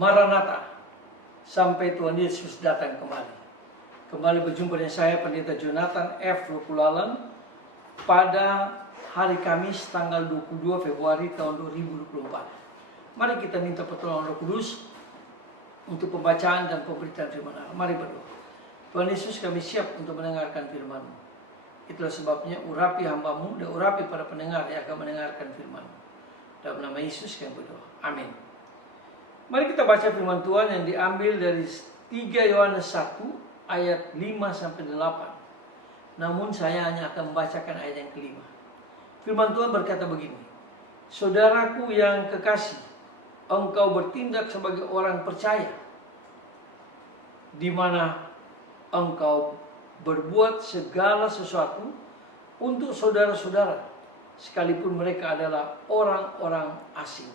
Maranatha, sampai Tuhan Yesus datang kembali. Kembali berjumpa dengan saya, Pendeta Jonathan F. Lukulalan, pada hari Kamis tanggal 22 Februari tahun 2024. Mari kita minta pertolongan Roh Kudus untuk pembacaan dan pemberitaan firman Allah. Mari berdoa. Tuhan Yesus, kami siap untuk mendengarkan firman-Mu. Itulah sebabnya urapi hamba-Mu dan urapi para pendengar yang akan mendengarkan firman-Mu. Dalam nama Yesus kami berdoa. Amin. Mari kita baca firman Tuhan yang diambil dari 3 Yohanes 1 ayat 5-8. Namun saya hanya akan membacakan ayat yang kelima. Firman Tuhan berkata begini. Saudaraku yang kekasih, engkau bertindak sebagai orang percaya, di mana engkau berbuat segala sesuatu untuk saudara-saudara, sekalipun mereka adalah orang-orang asing.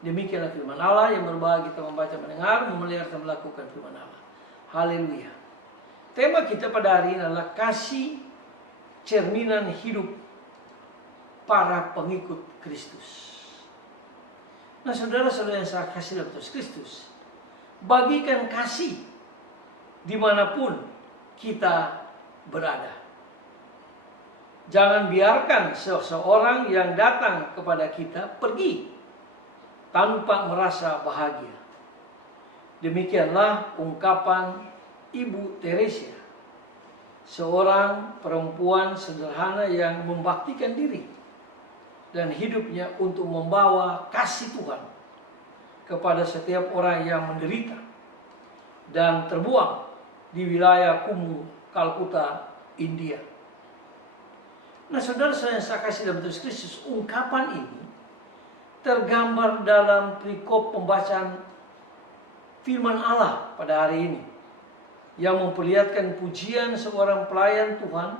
Demikianlah firman Allah yang berbahagia kita membaca, mendengar, memelihara dan melakukan firman Allah. Haleluya. Tema kita pada hari ini adalah kasih cerminan hidup para pengikut Kristus. Nah, saudara-saudara yang saya kasih dalam Kristus, bagikan kasih dimanapun kita berada. Jangan biarkan seseorang yang datang kepada kita pergi tanpa merasa bahagia. Demikianlah ungkapan Ibu Teresia, seorang perempuan sederhana yang membaktikan diri dan hidupnya untuk membawa kasih Tuhan kepada setiap orang yang menderita dan terbuang di wilayah kumuh Kalkuta, India. Nah, saudara-saudara yang saya kasih dalam Yesus Kristus, ungkapan ini tergambar dalam perikop pembacaan firman Allah pada hari ini, yang memperlihatkan pujian seorang pelayan Tuhan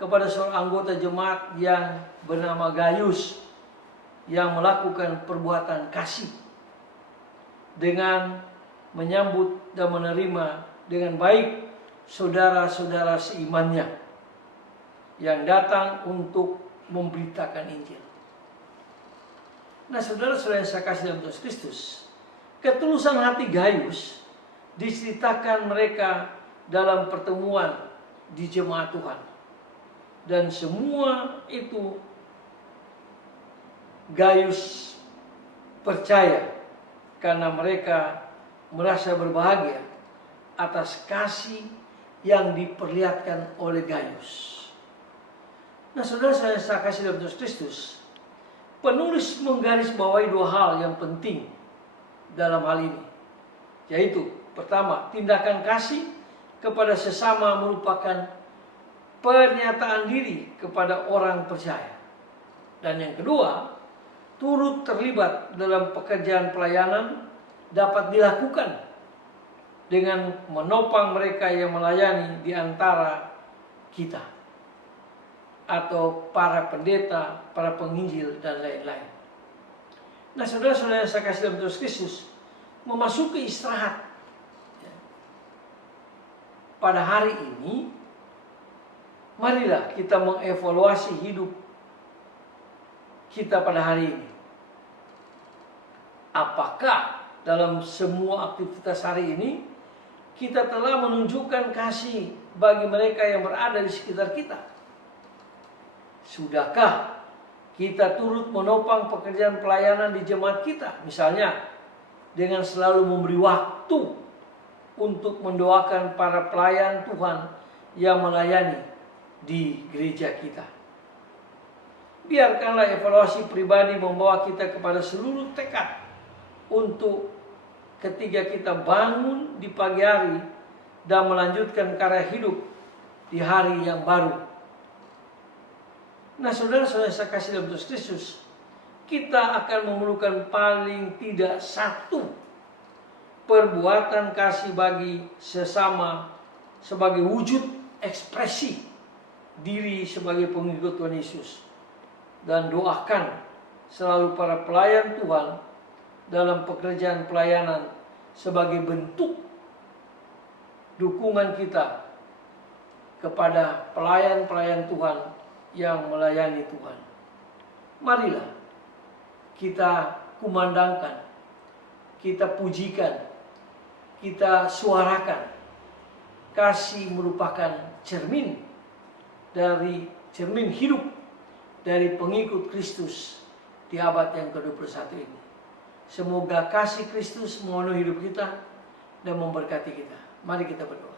kepada seorang anggota jemaat yang bernama Gaius, yang melakukan perbuatan kasih dengan menyambut dan menerima dengan baik saudara-saudara seimannya yang datang untuk memberitakan Injil. Nah, saudara-saudara yang saya kasih dalam Yesus Kristus, ketulusan hati Gaius diceritakan mereka dalam pertemuan di jemaat Tuhan. Dan semua itu Gaius percaya karena mereka merasa berbahagia atas kasih yang diperlihatkan oleh Gaius. Nah, saudara-saudara yang saya kasih dalam Yesus Kristus, penulis menggarisbawahi 2 hal yang penting dalam hal ini, yaitu pertama, tindakan kasih kepada sesama merupakan pernyataan diri kepada orang percaya. Dan yang kedua, turut terlibat dalam pekerjaan pelayanan dapat dilakukan dengan menopang mereka yang melayani di antara kita, atau para pendeta, para penginjil, dan lain-lain. Nah, saudara-saudara yang saya kasih dalam Yesus Kristus, memasuki istirahat pada hari ini, marilah kita mengevaluasi hidup kita pada hari ini. Apakah dalam semua aktivitas hari ini kita telah menunjukkan kasih bagi mereka yang berada di sekitar kita? Sudahkah kita turut menopang pekerjaan pelayanan di jemaat kita? Misalnya dengan selalu memberi waktu untuk mendoakan para pelayan Tuhan yang melayani di gereja kita. Biarkanlah evaluasi pribadi membawa kita kepada seluruh tekad untuk ketika kita bangun di pagi hari dan melanjutkan karya hidup di hari yang baru. Nah, saudara-saudara saya kasih dalam Yesus Kristus, kita akan memerlukan paling tidak 1 perbuatan kasih bagi sesama sebagai wujud ekspresi diri sebagai pengikut Tuhan Yesus. Dan doakan selalu para pelayan Tuhan dalam pekerjaan pelayanan sebagai bentuk dukungan kita kepada pelayan-pelayan Tuhan yang melayani Tuhan. Marilah kita kumandangkan kita pujikan, kita suarakan. Kasih merupakan cermin hidup dari pengikut Kristus di abad yang ke-21 ini. Semoga kasih Kristus memenuhi hidup kita dan memberkati kita. Mari kita berdoa.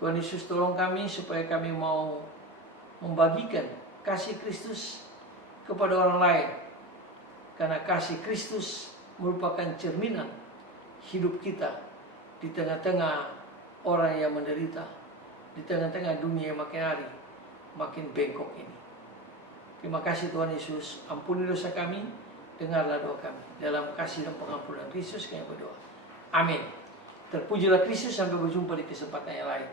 Tuhan Yesus, tolong kami supaya kami mau membagikan kasih Kristus kepada orang lain. Karena kasih Kristus merupakan cerminan hidup kita di tengah-tengah orang yang menderita, di tengah-tengah dunia yang makin hari makin bengkok ini. Terima kasih Tuhan Yesus, ampuni dosa kami, dengarlah doa kami. Dalam kasih dan pengampunan Kristus kami berdoa. Amin. Terpujilah Kristus, sampai berjumpa di kesempatan yang lain.